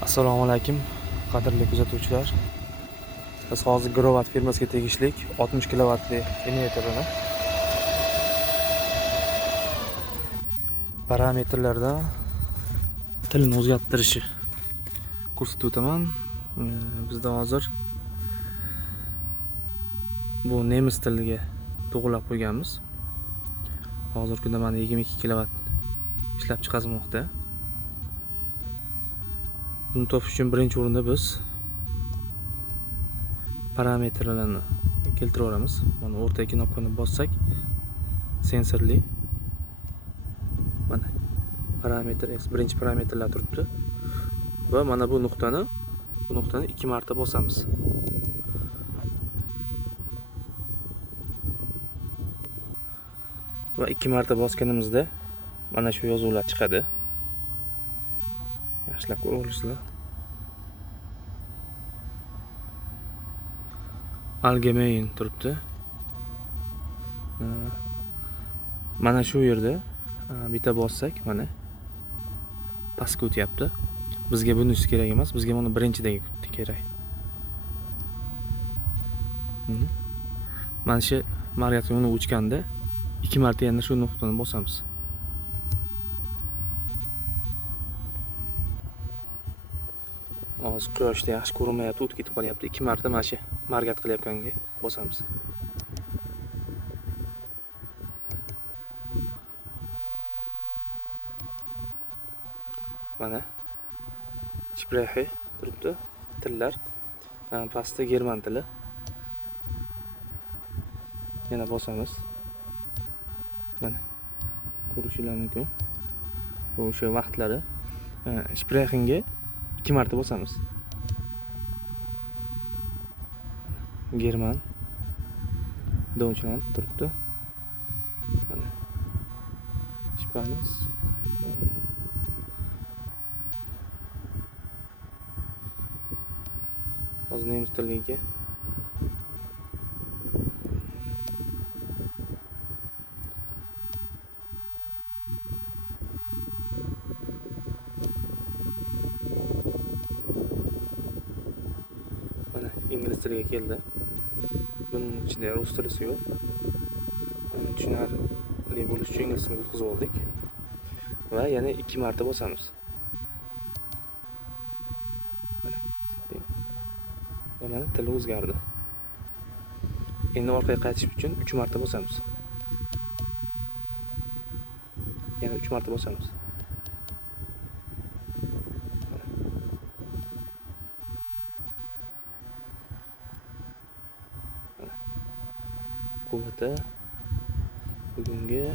Assalomu alaykum, qadrli kuzatuvchilar. Biz hozir Grovat firmasiga tegishli 60 kilovatli invertorni parametrlardan tilni o'zgartirishi ko'rsatib o'taman. Bizda hozir bu nemis tiliga to'g'rilab qo'yganmiz. Hozirgi kunda mana 22 kilovat ishlab chiqarilmoqda. Buni topish uchun birinchi o'rinda biz parametrlarni keltirib olamiz. Mana o'rtadagi knopkani bossak, sensorli mana parametr birinchi parametrlar turibdi va mana bu nuqtani 2 marta bosamiz. Va 2 marta bosganimizda mana shu yozuvlar chiqadi. Yaxshilab ko'rib olasizlar. Allgemein turibdi. Mana shu yerda bitta bossak, mana pastga o'tyapti. Bizga bunisi kerak emas, bizga mana birinchidagi kerak. Mana shu markatni o'chganda 2 marta yana shu nuqtani bosamiz. Hozir quyoshda yaxshi ko'rinmayapti, o'tib ketib qolyapti. 2 marta mana shu markat qilyapganga bosamiz. Mana Sprache turibdi, tillar. Pastda german tili. Yana bosamiz. Mana ko'rishingiz mumkin. Bu o'sha vaqtlari. Sprachenga 2 marta bosamiz. German Deutschland turibdi. Mana Spanish hozir nemis tiliga mana ingliz tiliga keldi. Bunun ichida rus tilisi yo'q. Tushunarli bo'lish uchun ingliz tiliga o'tkazib oldik. Va yana 2 marta bosamiz. Mana va mana tili o'zgardi. Endi orqaga qaytish uchun 3 marta bosamiz. Yana 3 marta bosamiz. Quvvati bugungi